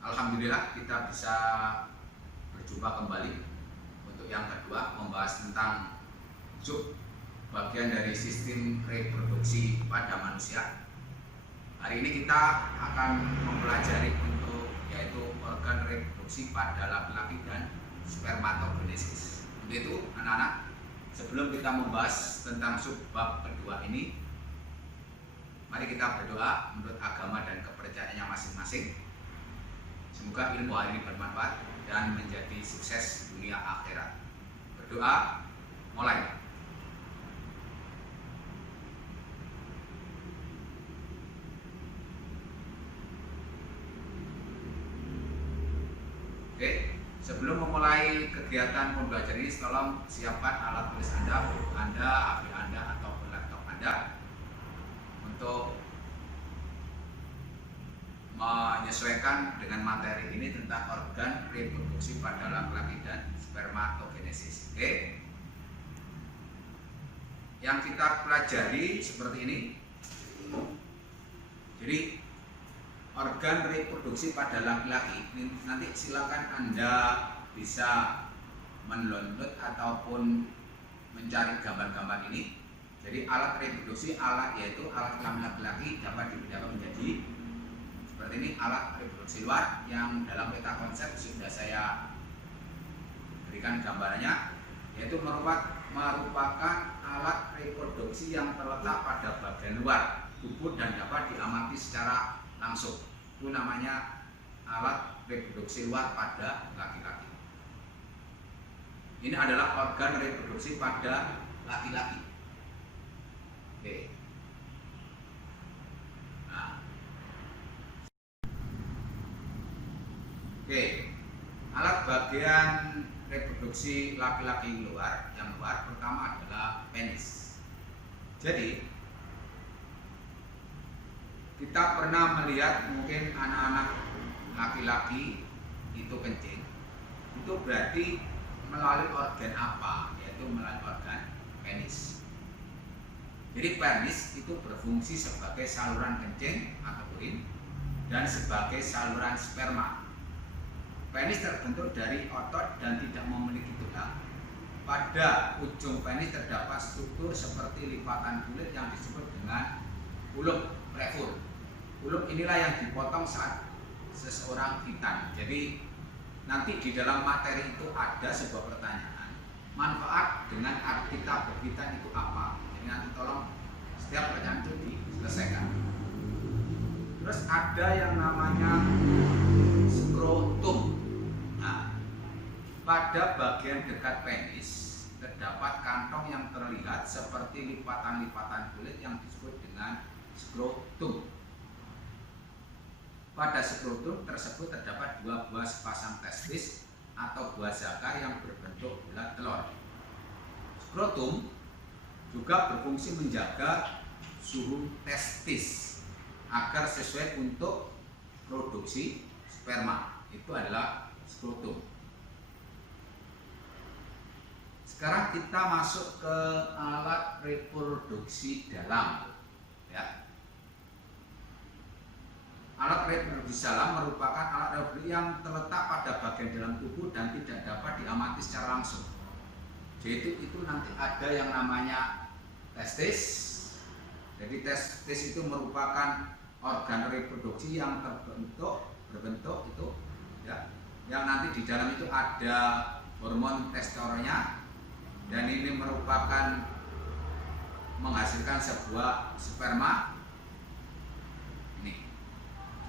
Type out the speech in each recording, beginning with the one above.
Alhamdulillah kita bisa berjumpa kembali untuk yang kedua, membahas tentang sub bagian dari sistem reproduksi pada manusia. Hari ini kita akan mempelajari yaitu organ reproduksi pada laki-laki dan spermatogenesis. Untuk itu anak-anak, sebelum kita membahas tentang sub bab kedua ini, mari kita berdoa menurut agama dan kepercayaannya masing-masing. Semoga ilmu hari ini bermanfaat dan menjadi sukses dunia akhirat. Berdoa, mulai. Oke, sebelum memulai kegiatan pembelajaran ini, tolong siapkan alat tulis Anda, buku Anda, HP Anda, atau laptop Anda untuk menyesuaikan dengan materi ini tentang organ reproduksi pada laki-laki dan spermatogenesis. Oke, yang kita pelajari seperti ini. Jadi organ reproduksi pada laki-laki ini nanti silakan Anda bisa mendownload ataupun mencari gambar-gambar ini. Jadi alat reproduksi, yaitu alat kelamin laki-laki dapat dibedakan menjadi seperti ini. Alat reproduksi luar yang dalam peta konsep sudah saya berikan gambarnya, yaitu merupakan alat reproduksi yang terletak pada bagian luar tubuh dan dapat diamati secara langsung. Itu namanya alat reproduksi luar pada laki-laki. Ini adalah organ reproduksi pada laki-laki. Oke. Nah. Oke. Alat bagian reproduksi laki-laki yang luar pertama adalah penis. Jadi kita pernah melihat mungkin anak-anak laki-laki itu kencing, itu berarti melalui organ apa? Yaitu melalui organ penis. Jadi penis itu berfungsi sebagai saluran kencing atau urin dan sebagai saluran sperma. Penis terbentuk dari otot dan tidak memiliki tulang. Pada ujung penis terdapat struktur seperti lipatan kulit yang disebut dengan uluk prefur. Uluk inilah yang dipotong saat seseorang khitan. Jadi nanti di dalam materi itu ada sebuah pertanyaan, manfaat dengan kita berkhitan itu apa? Jadi nanti tolong setiap pertanyaan itu diselesaikan. Terus ada yang namanya skrotum. Nah, pada bagian dekat penis terdapat kantong yang terlihat seperti lipatan-lipatan kulit yang disebut dengan skrotum. Pada skrotum tersebut terdapat dua buah sepasang testis atau buah zakar yang berbentuk bulat telur. Skrotum juga berfungsi menjaga suhu testis agar sesuai untuk produksi sperma. Itu adalah skrotum. Sekarang kita masuk ke alat reproduksi dalam. Ya. Alat reproduksi dalam merupakan alat reproduksi yang terletak pada bagian dalam tubuh dan tidak dapat diamati secara langsung. Jadi itu nanti ada yang namanya testis. Jadi testis itu merupakan organ reproduksi yang berbentuk itu, ya, yang nanti di dalam itu ada hormon testosteronnya, dan ini merupakan menghasilkan sebuah sperma.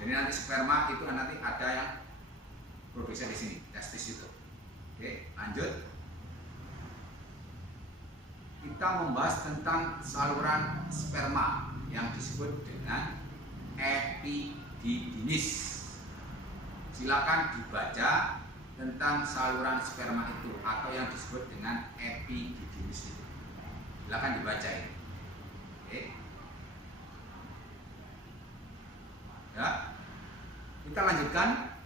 Jadi nanti sperma itu nanti ada yang produksi di sini, testis itu. Oke, lanjut. Kita membahas tentang saluran sperma yang disebut dengan epididymis. Silakan dibaca tentang saluran sperma itu atau yang disebut dengan epididymis itu. Silakan dibaca ini. Oke. Ya. Kita lanjutkan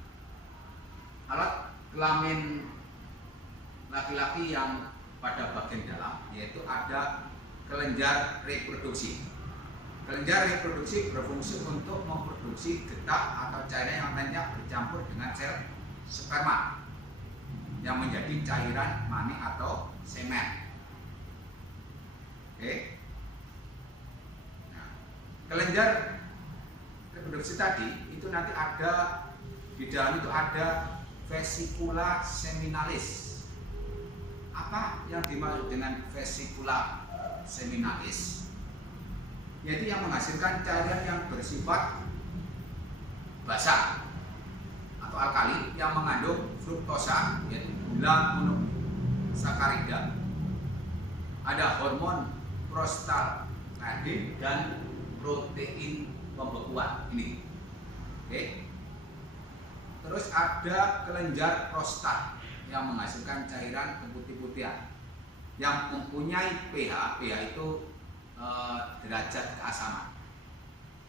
alat kelamin laki-laki yang pada bagian dalam, yaitu ada kelenjar reproduksi. Kelenjar reproduksi berfungsi untuk memproduksi getah atau cairan yang lainnya bercampur dengan sel sperma yang menjadi cairan mani atau semen. Oke. Nah, kelenjar reproduksi tadi itu nanti ada di dalam itu ada vesicula seminalis. Apa yang dimaksud dengan vesicula seminalis? Yaitu yang menghasilkan cairan yang bersifat basa atau alkali yang mengandung fruktosa, yaitu gula monosakarida. Ada hormon prostaglandin dan protein pembekuan ini. Oke. Terus ada kelenjar prostat yang menghasilkan cairan keputih-putihan yang mempunyai pH itu derajat keasaman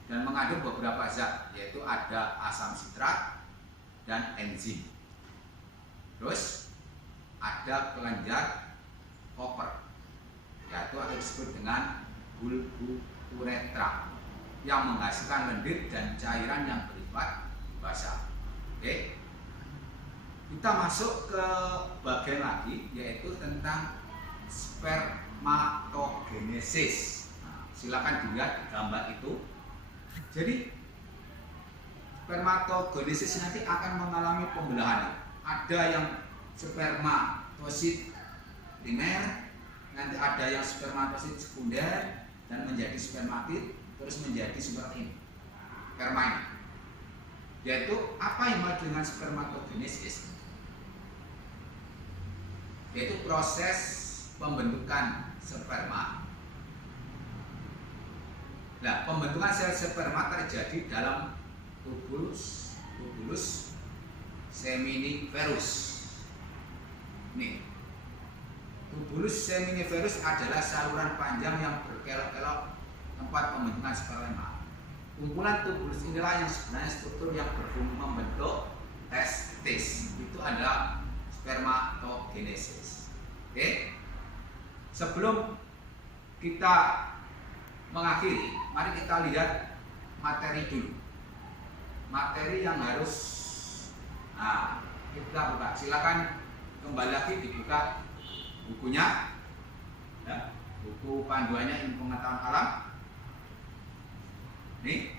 dan mengandung beberapa zat, yaitu ada asam sitrat dan enzim. Terus ada kelenjar koper, yaitu ada disebut dengan bulbu uretra yang menghasilkan lendir dan cairan yang bersifat basah. Oke, kita masuk ke bagian lagi, yaitu tentang spermatogenesis. Silakan dilihat di gambar itu. Jadi spermatogenesis nanti akan mengalami pembelahan. Ada yang spermatosit primer, nanti ada yang spermatosit sekunder dan menjadi spermatid, terus menjadi seperti ini, sperma ini. Yaitu apa yang dimaksud dengan spermatogenesis? Yaitu proses pembentukan sperma. Nah, pembentukan sel sperma terjadi dalam tubulus seminiferus. Nih, tubulus seminiferus adalah saluran panjang yang berkelok-kelok tempat pembentukan sperma. Kumpulan tubulus inilah yang sebenarnya struktur yang berfungsi membentuk testis. Itu adalah spermatogenesis. Oke. Sebelum kita mengakhiri, mari kita lihat materi dulu. Materi yang harus kita buka. Silakan kembali lagi dibuka bukunya, ya, buku panduannya ilmu pengetahuan alam. Nih,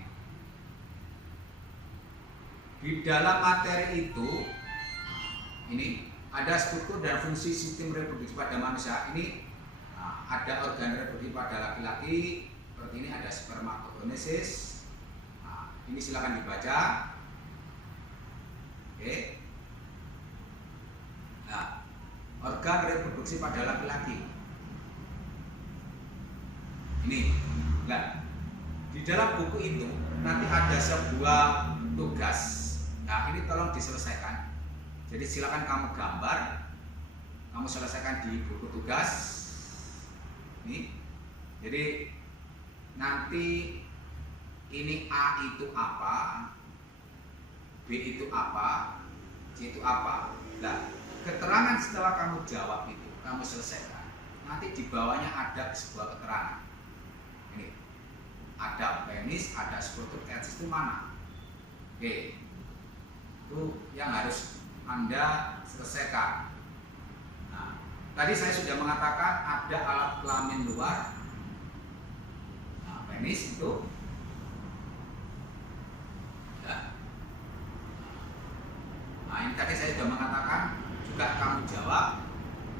di dalam materi itu ini ada struktur dan fungsi sistem reproduksi pada manusia. Ini ada organ reproduksi pada laki-laki. Seperti ini ada spermatogenesis. Ini silakan dibaca. Oke. Nah, organ reproduksi pada laki-laki. Ini, nah, di dalam buku itu nanti ada sebuah tugas. Nah, ini tolong diselesaikan. Jadi silakan kamu gambar, kamu selesaikan di buku tugas. Ini, jadi nanti ini A itu apa, B itu apa, C itu apa. Nah, keterangan setelah kamu jawab itu kamu selesaikan. Nanti di bawahnya ada sebuah keterangan. Ini ada penis, ada struktur testis itu mana? Oke, itu yang harus Anda selesaikan. Nah, tadi saya sudah mengatakan ada alat kelamin luar. Nah, penis itu. Ya. Nah, ini tadi saya sudah mengatakan, juga kamu jawab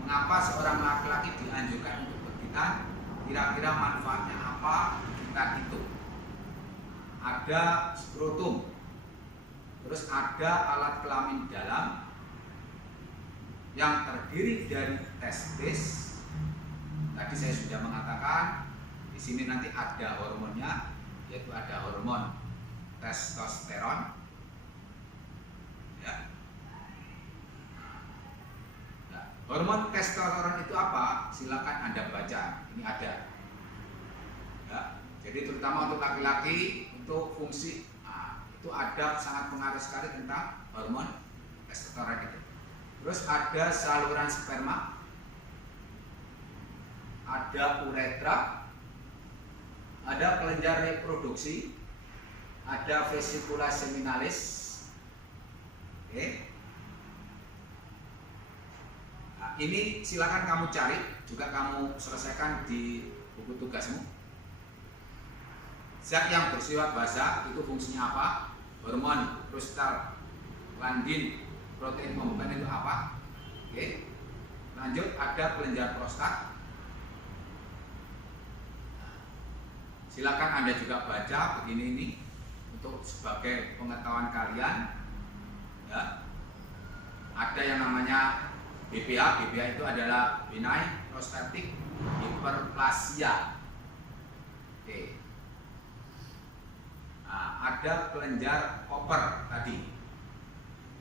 mengapa seorang laki-laki dianjurkan untuk berkhitan, kira-kira manfaatnya apa kita itu. Ada skrotum, terus ada alat kelamin dalam yang terdiri dari testis. Tadi saya sudah mengatakan di sini nanti ada hormonnya, yaitu ada hormon testosteron. Ya. Nah, hormon testosteron itu apa? Silakan Anda baca. Ini ada. Ya. Jadi terutama untuk laki-laki, untuk fungsi itu ada sangat pengaruh sekali tentang hormon testosteron itu. Terus ada saluran sperma, ada uretra, ada kelenjar reproduksi, ada vesicula seminalis. Oke. Nah, ini silakan kamu cari, juga kamu selesaikan di buku tugasmu. Zat yang bersifat basa itu fungsinya apa? Hormon, prostaglandin, protein pembukaan itu apa? Oke. Lanjut, ada kelenjar prostat. Silakan Anda juga baca begini ini untuk sebagai pengetahuan kalian. Ya. Ada yang namanya BPH. BPH itu adalah benign prostatic hyperplasia. Oke. Nah, ada kelenjar koper tadi.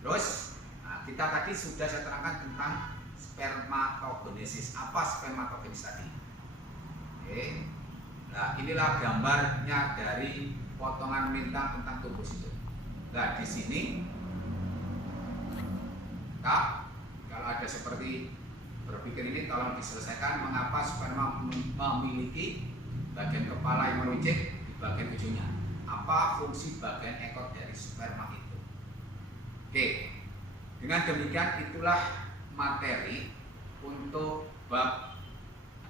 Terus, kita tadi sudah saya terangkan tentang spermatogenesis. Apa spermatogenesis tadi? Oke. Nah, inilah gambarnya dari potongan bintang tentang tubuh situ. Nah, di sini Kak, kalau ada seperti berpikir ini tolong diselesaikan mengapa sperma memiliki bagian kepala yang meruncing di bagian ujungnya. Apa fungsi bagian ekor dari sperma itu? Oke. Dengan demikian itulah materi untuk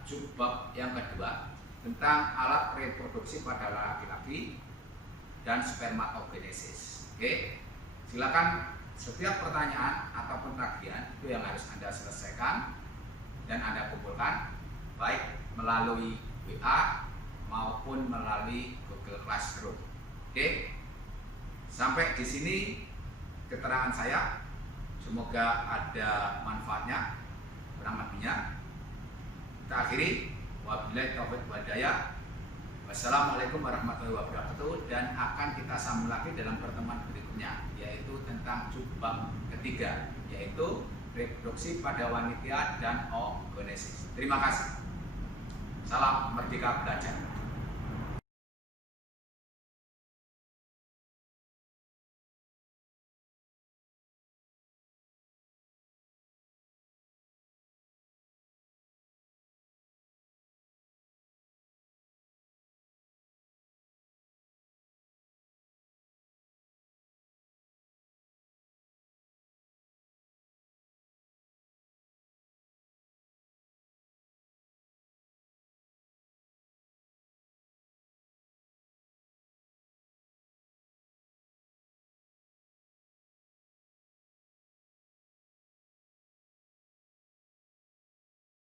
subbab yang kedua tentang alat reproduksi pada laki-laki dan spermatogenesis. Oke, silakan setiap pertanyaan ataupun tagihan itu yang harus Anda selesaikan dan Anda kumpulkan baik melalui WA maupun melalui Google Classroom. Oke, sampai di sini keterangan saya. Semoga ada manfaatnya. Kurang lebihnya kita akhiri. Wabillahi taufiq wal hidayah. Wassalamualaikum warahmatullahi wabarakatuh. Dan akan kita sambung lagi dalam pertemuan berikutnya, yaitu tentang subbab ketiga, yaitu reproduksi pada wanita dan oogenesis. Terima kasih. Salam Merdeka Belajar.